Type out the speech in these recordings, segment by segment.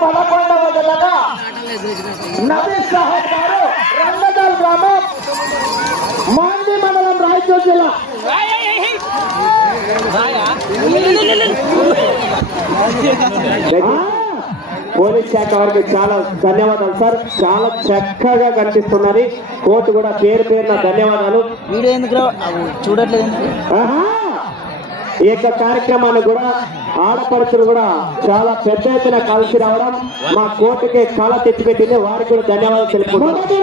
పదకొండవ జతగా నబీ సాహెబ్ గారు రంగదాల్ గ్రామం మాండి మండలం రాయచూర్ జిల్లా పోలీస్ శాఖ వారికి చాలా ధన్యవాదాలు సార్. చాలా చక్కగా కనిపిస్తున్నది. కోర్టు కూడా పేరు పేరున ధన్యవాదాలు. వీడియో ఎందుకు చూడట్లేదు! ఈ యొక్క కార్యక్రమాన్ని కూడా ఆడపడుచులు కూడా చాలా పెద్ద ఎత్తున కలిసి రావడం మా కోర్టుకి కళ తెచ్చిపెట్టింది. వారికి కూడా ధన్యవాదాలు తెలుపుకుంటున్నాం. పూర్తి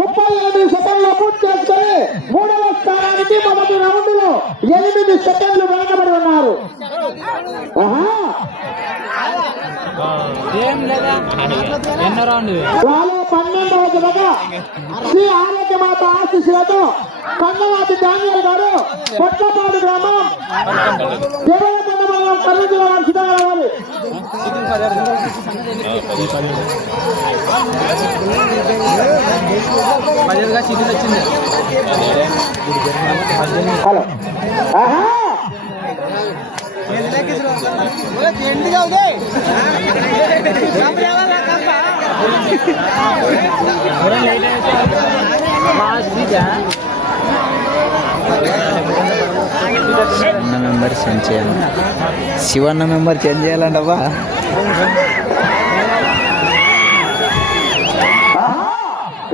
ముప్పై సెకండ్లు చేసుకొని మూడవ స్థానానికి మొదటి ఎనిమిది సెకండ్లు వెనకబడి ఉన్నారు. పన్నెండవ జతగా శ్రీ ఆరోగ్యమాత ఆశీస్సులతో కన్నవాటి డానియల్ గారు కొట్టపాడు గ్రామం దేవరకొండ మండలం కర్నూలు జిల్లా వారు సిద్ధంగా హలో. ఆహా. అన్న మెంబర్ సెండ్ చేయాలి శివన్న మెంబర్ చేంజ్ చేయాలంటవా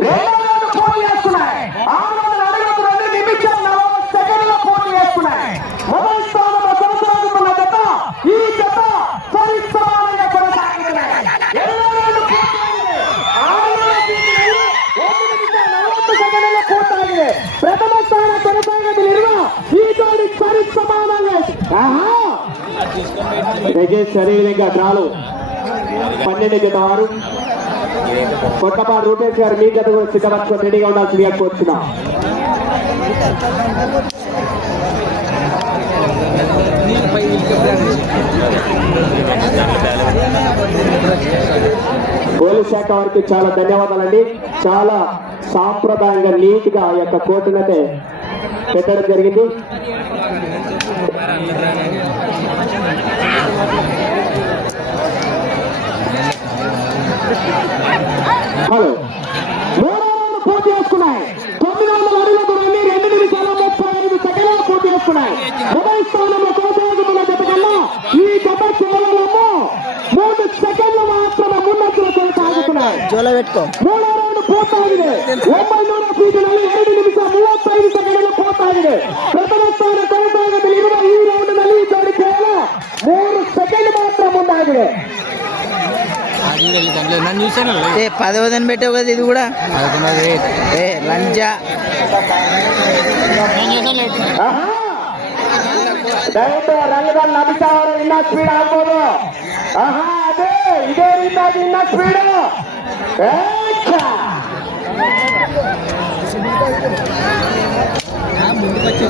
రెండో రౌండ్ పోటీ చేస్తున్నాయి ఆరు వందల అడుగులకు రెండు నిమిషాలు నలభై సెకండ్ల పోటీ చేస్తున్నాయి మొదటి స్థానంలో కొనసాగుతున్న జత ఈ జత సరి సమానంగా కొనసాగుతున్నాయి రెండో రౌండ్ పూర్తయింది. ఆరు వందల తీసివేయి, ఒక నిమిషం నలభై సెకండ్ల పూర్తయింది. ప్రథమ స్థానం కొనసాగదు నిర్వ ఈ జోడి సరి సమానంగా ఆహా అదేవిధంగా డ్రాలు పన్నెండు జత వారు కొట్టపాడు రూపేష్ గారు మీ జత కూడా సిద్ధపరచుకొని రెడీగా ఉండాల్సిందిగా కోరుతున్నాం పోలీస్ శాఖ వారికి చాలా ధన్యవాదాలండి. చాలా సాంప్రదాయంగా నీట్గా ఆ యొక్క కోర్టునైతే పెట్టడం జరిగింది. హలో మూడో రౌండ్ పూర్తి చేసుకున్నాయి తొమ్మిది వందల అడుగుల దూరాన్ని రెండు నిమిషాల ముప్పై ఐదు సెకండ్లు పూర్తి చేసుకున్నాయి మొదటి స్థానంలో కొనసాగుతున్న జత కన్నా ఈ జత కేవలము మూడు సెకండ్లు మాత్రమే ముందంజలో కొనసాగుతున్నాయి జోలో పెట్టుకో మూడో రౌండ్ పూర్తయింది ಒಂಬೈನೂರ ಫೀಟ್ನಲ್ಲಿ ಎರಡು ನಿಮಿಷ ಮೂವತ್ತೈದು ಸೆಕೆಂಡ್ పూర్తయింది ಪ್ರಥಮ ఏ పదవదని పెట్టావు కదా ఇది కూడా? ఏ? లంచా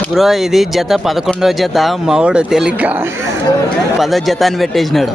బ్రో ఇది జత పదకొండవ జత మావాడు తెలియక పదో జత అని పెట్టేసినాడు.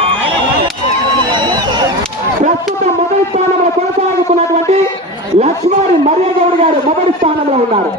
ప్రస్తుతం మొదటి స్థానంలో కొనసాగుతున్నటువంటి లక్ష్మారి మరియగౌడ్ గారు మొదటి స్థానంలో ఉన్నారు.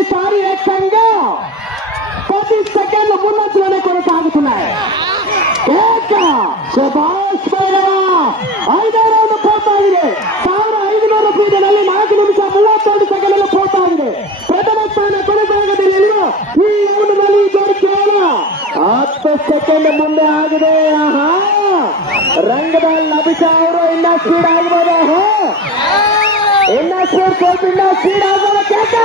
की सारी एक्शनगा पच्चीस सेकेंड मुन्न चुनाने को सागुతున్నాయి ಏಕ ಸುಭಾಷ್ ಬೈರವ ಐದರನ್ನು ಪೋತಾ ಇದೆ ಸಾವಿರ ಐದುನೂರು ಫೀಟ್ನಲ್ಲಿ ನಾಲ್ಕು ನಿಮಿಷ ಮೂವತ್ತೆರಡು ಸೆಕೆಂಡ್ ಪೋತಾ ಇದೆ ಪ್ರಥಮ ಸ್ಥಾನ ಕೊನೆಭಾಗದಲ್ಲಿ ಈ ರೌಂಡ್ನಲ್ಲಿ ಇದ್ದಾರೆ ಕೇವಲ ಹತ್ತು ಸೆಕೆಂಡ್ ಮುಂದೆ ಆಗಿದೆ. ಆಹಾ! ರಂಗದಲ್ಲಿ ಅಭಿಷಾ ಅವರು ಇನ್ನ ಸ್ಪೀಡ್ ಆಗ್ಬೋದು. ಆಹಾ! ಇನ್ನ ಸ್ಪೀಡ್ ಸ್ವಲ್ಪ ಇನ್ನ ಸ್ಪೀಡ್ ಆಗ್ಬೋದು. ಕೇಳ್ತಾ?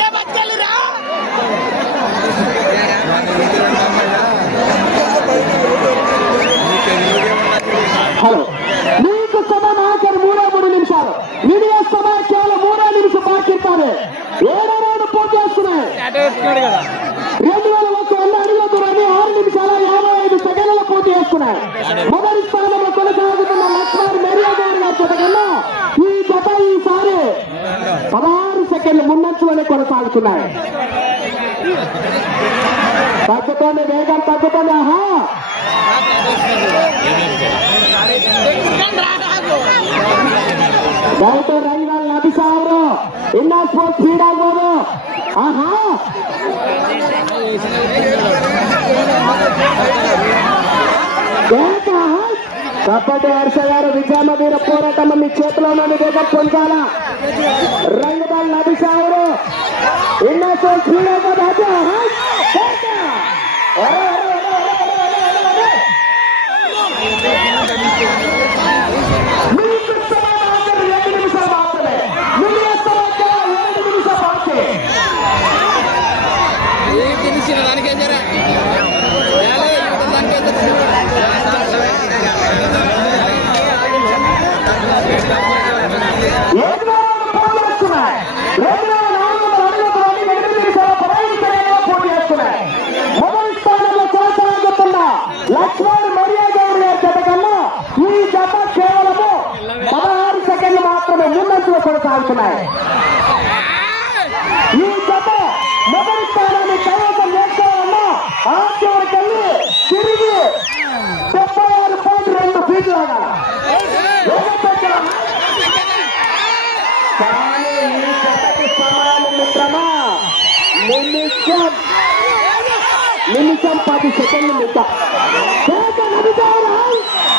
హలో మీకు సమయం ఆఖరి మూడే మూడు నిమిషాలు. మీడియా సభ కేవలం మూడే నిమిషం బాకీ ఏడో రౌండ్ పోటీ చేస్తున్నాయి. రెండు వేల ఒక్క వంద అడుగుల దూరాన్ని ఆరు నిమిషాల యాభై ఐదు సెకండ్ల పోటీ చేస్తున్నాయి. మొదటి స్థానంలో కొనసాగుతున్న లక్ష్మణ్ మెరియా గారి గారి జత కన్నా ఈ జత ఈసారి పదహారు సెకండ్లు ముందంచులోనే కొనసాగుతున్నాయి. తగ్గుతోంది వేగం తగ్గుతోంది ఆహా! ದಯವಿಟ್ಟು ರೈವಲ್ ನಬಿಸಾ ಅವರು ಇನ್ನ ಸ್ಪೋರ್ಟ್ ಸ್ಪೀಡ್ ಆಗ್ಬೋದು ಆಹಾ ಕಪಟ ಹರ್ಷ ಗಾರು ವಿಜಯಮೀರ ಹೋರಾಟ ನಮ್ಮ ಕ್ಷೇತ್ರವನ್ನು ಬೇಗ ಪೊಂದಾಲ ರಂಗಬಾಲ್ ನಬಿಸ ಅವರು ಇನ್ನ ಸ್ಪೋರ್ಟ್ ಸ್ಪೀಡ್ ಆಗ್ಬೋದು ಅದು ಆಹಾ మీకు సమయం ఆఖరి రెండు నిమిషాలు మాత్రమే మీడియా సమయం కేవలం ఏడు నిమిషాలు బాకీ తెలిసిన దానికేం జరా ఏడు వేల పోటీ చేస్తున్నాయి రెండు వేల నాలుగు వందల అడుగుల దూరాన్ని ఎనిమిది నిమిషాల పదహైదు సెకండ్లలో పోటీ చేస్తున్నాయి మొదటి స్థానంలో కొనసాగుతున్న లక్ష్మణ్ మరియా గౌడ్ గారి జత కన్నా ఈ జత కేవలము పదహారు సెకండ్లు మాత్రమే ముందంచులో కొనసాగుతున్నాయి ఈ జత మొదటి స్థానాన్ని కైవసం చేసుకోవాలన్నా ఆ చివరికి వెళ్ళి తిరిగి డెబ్బై ఆరు పాయింట్ రెండు ఫీట్లు ఆగాలి వేగం పెంచాలి. కానీ ఈ జతకి సమయాలు మిత్రమా నిమిషం నిమిషం పది సెకండ్లు మిగత కేక నడుచారా? కేక!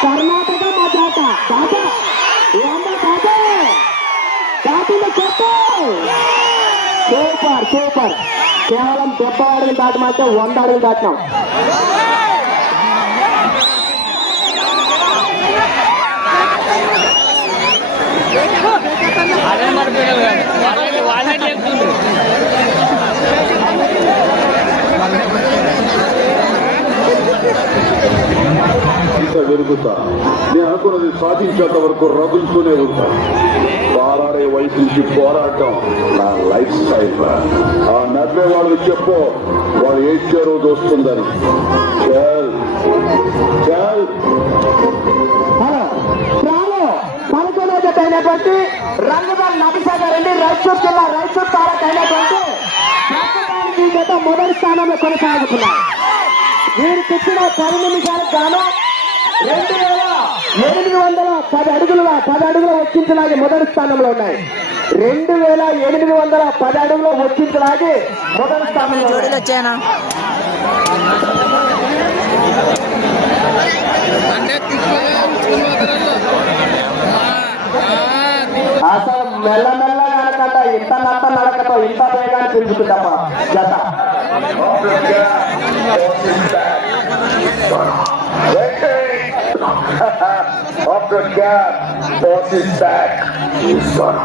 ಕರ್ನಾಟಕ ಮಜಾಟ ದಾದಾ ಎಂಬ ದಾದಾ ದಾಟಿನ ಕೊಟ್ಟ ಸೂಪರ್ ಸೂಪರ್ ಕೇವಲ ದೊಡ್ಡ ಅಡುಗೆ ದಾಟ ಮಾತ್ರ ಒಂದು ಅಡುಗೆ ದಾಟ ನಾವು Thank you. అదే మరి వాళ్ళే వెలుగుతా నేను అనుకున్నది సాధించేంత వరకు రగులుతూనే ఉంటా. పోరాడే వయసు నుంచి పోరాటం నా లైఫ్ స్టైల్ ఆ నడిపే వాళ్ళు చెప్పో. వాళ్ళు ఏడ్చే రోజు వస్తుందని చల్. అయినటువంటి రంగదాన్ నబిసాగర్ రెడ్డి రైచూర్ జిల్లా రైచూర్ తారక్ అయినటువంటి ప్రస్తుతానికి జత మొదటి స్థానంలో కొనసాగుతున్నాయి వీరికి ఇచ్చిన పది నిమిషాలకు గాను రెండు వేల ఎనిమిది వందల పది అడుగుల పది అడుగుల వచ్చించలాగి మొదటి స్థానంలో ఉన్నాయి. రెండు వేల ఎనిమిది వందల పది అడుగుల వచ్చించలాగి మొదటి స్థానంలో వచ్చాయనా? అంటే అసలు మెల్లమెల్లగా అనకుండా ఇంత నత్త నడకతో ఇంత వేగాన్ని తిరుగుతుందమ్మా జత After that, boss is back. He's gone.